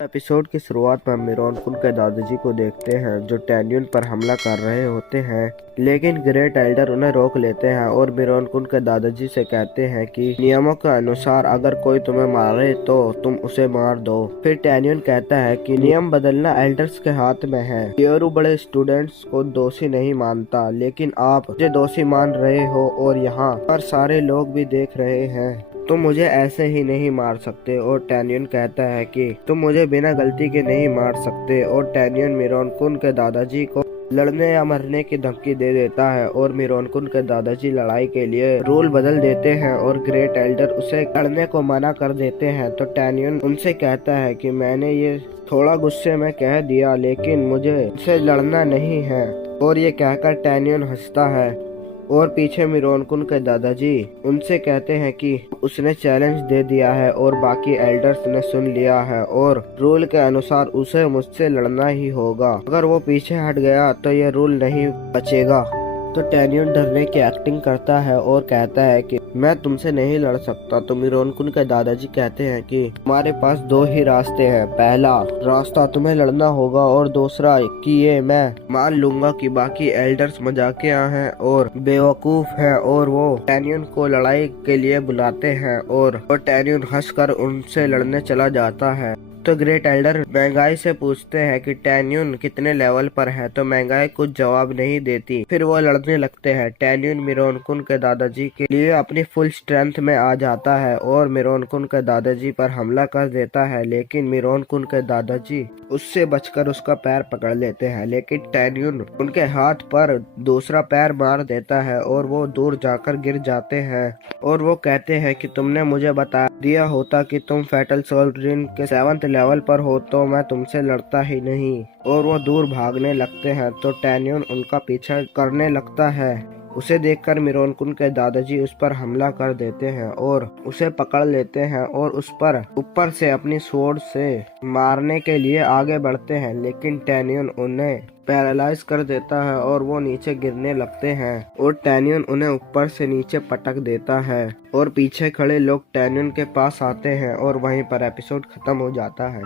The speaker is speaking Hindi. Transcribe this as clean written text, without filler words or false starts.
एपिसोड की शुरुआत में हम मिरोनकुन के दादाजी को देखते हैं जो टैन्यून पर हमला कर रहे होते हैं, लेकिन ग्रेट एल्डर उन्हें रोक लेते हैं और मिरोनकुन के दादाजी से कहते हैं कि नियमों के अनुसार अगर कोई तुम्हें मारे तो तुम उसे मार दो। फिर टैन्यून कहता है कि नियम बदलना एल्डर्स के हाथ में है। योरू बड़े स्टूडेंट्स को दोषी नहीं मानता, लेकिन आप मुझे दोषी मान रहे हो और यहाँ पर सारे लोग भी देख रहे हैं। तुम मुझे ऐसे ही नहीं मार सकते। और टैन्यून कहता है कि तुम मुझे बिना गलती के नहीं मार सकते। और टैन्यून मिरोनकुन के दादाजी को लड़ने या मरने की धमकी दे देता है और मिरोनकुन के दादाजी लड़ाई के लिए रूल बदल देते हैं और ग्रेट एल्डर उसे लड़ने को मना कर देते हैं। तो टैन्यून उनसे कहता है कि मैंने ये थोड़ा गुस्से में कह दिया, लेकिन मुझे उनसे लड़ना नहीं है। और ये कहकर टैन्यून हंसता है और पीछे मिरोनकुन के दादाजी उनसे कहते हैं कि उसने चैलेंज दे दिया है और बाकी एल्डर्स ने सुन लिया है और रूल के अनुसार उसे मुझसे लड़ना ही होगा। अगर वो पीछे हट गया तो ये रूल नहीं बचेगा। तो टैन्यून डरने की एक्टिंग करता है और कहता है कि मैं तुमसे नहीं लड़ सकता। तो मिरोनकुन के दादाजी कहते हैं कि हमारे पास दो ही रास्ते हैं। पहला रास्ता तुम्हें लड़ना होगा और दूसरा कि ये मैं मान लूंगा कि बाकी एल्डर्स मजाकिया हैं और बेवकूफ हैं और वो टैन्यून को लड़ाई के लिए बुलाते हैं। और टैन्यून हंसकर उनसे लड़ने चला जाता है। तो ग्रेट एल्डर महंगाई से पूछते हैं कि टैन्यून कितने लेवल पर है। तो महंगाई कुछ जवाब नहीं देती। फिर वो लड़ने लगते हैं। टैन्यून मिरोनकुन के दादाजी के लिए अपनी फुल स्ट्रेंथ में आ जाता है और मिरोनकुन के दादाजी पर हमला कर देता है, लेकिन मिरोनकुन के दादाजी उससे बचकर उसका पैर पकड़ लेते हैं। लेकिन टैन्यून उनके हाथ पर दूसरा पैर मार देता है और वो दूर जाकर गिर जाते हैं। और वो कहते हैं कि तुमने मुझे बता दिया होता कि तुम फैटल सोल्ड्रिन के 7th लेवल पर हो तो मैं तुमसे लड़ता ही नहीं। और वो दूर भागने लगते हैं। तो टैन्यून उनका पीछा करने लगता है। उसे देखकर मिरोनकुन के दादाजी उस पर हमला कर देते हैं और उसे पकड़ लेते हैं और उस पर ऊपर से अपनी स्वॉर्ड से मारने के लिए आगे बढ़ते हैं, लेकिन टैन्यून उन्हें पैरालाइज कर देता है और वो नीचे गिरने लगते हैं। और टैन्यून उन्हें ऊपर से नीचे पटक देता है और पीछे खड़े लोग टैन्यून के पास आते हैं और वहीं पर एपिसोड खत्म हो जाता है।